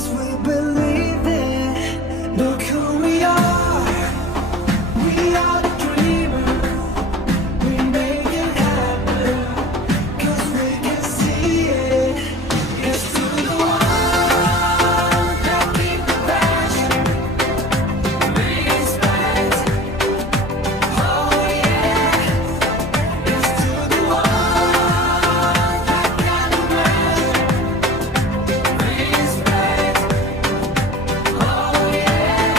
Guess we believe it. Look who we are. We are the dreamers. We make it happen. 'Cause we can see it. It's to the one that keep the passion. Respect. Oh yeah. It's to the one that can imagine. Respect. Oh yeah.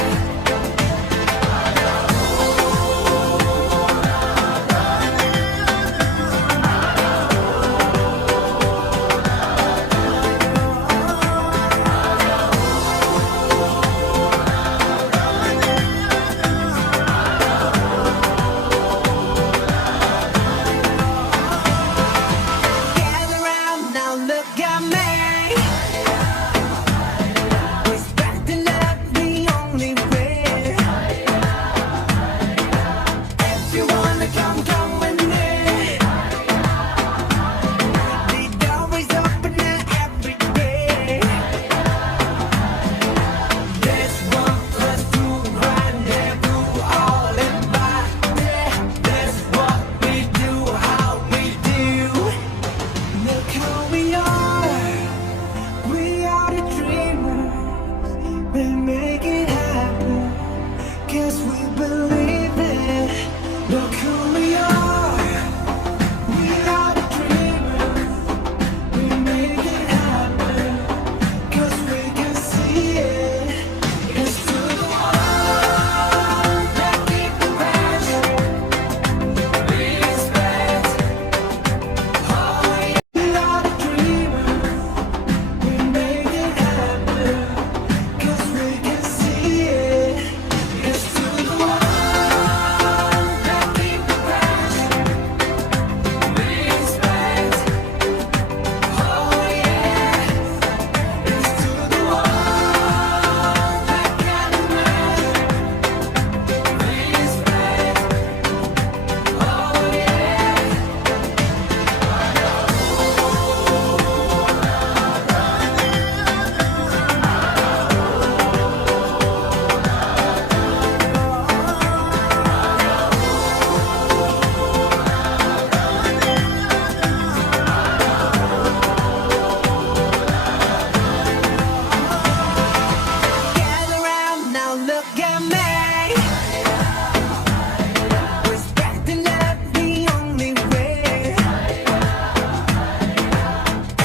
Gather round now, look at me. Respect and love the only way. If you wanna come, come with me. The door is open every day. There's 1+2 rendezvous, all in body. That's what we do, how we do. Look how we are. We are the dreamers. We make it happen. Guess we believe it. Look who we are. We are the dreamers. We make it happen. 'Cause we can see it. It's to the one that keep the passion. Respect. Oh yeah. We are the dreamers. We make it happen. 'Cause we can see it. It's to the one that keep the passion. Respect. Oh yeah. It's to the one that can imagine. Respect. Oh yeah. Gather round now, look at me. Respect and love the only way.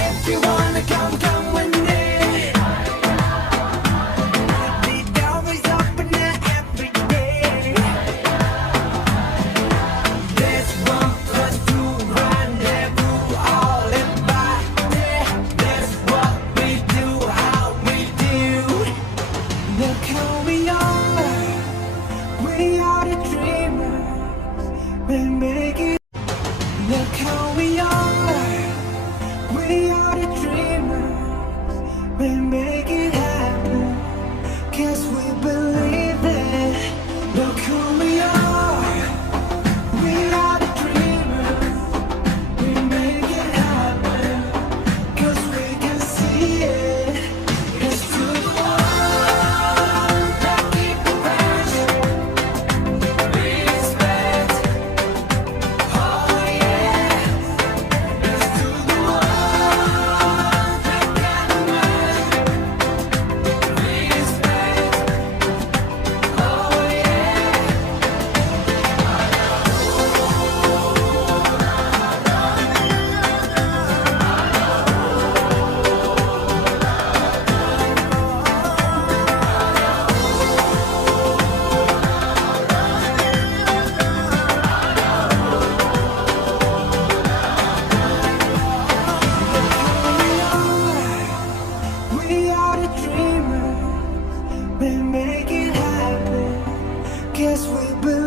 If you wanna come, come with me. The door is open every day. There's 1+2 rendezvous, all in body. That's what we do, how we do. Look how we are. We are the dreamers. We make it. Look how we are. We are the dreamers. We make it happen. Guess we believe it. Look who we are. We are the dreamers. We make it happen. 'Cause we can see it. It's to the one that keep the passion. Respect. Oh yeah. It's to the one that can imagine. Respect. Oh yeah. We are the dreamers. We make it happen. Guess we believe.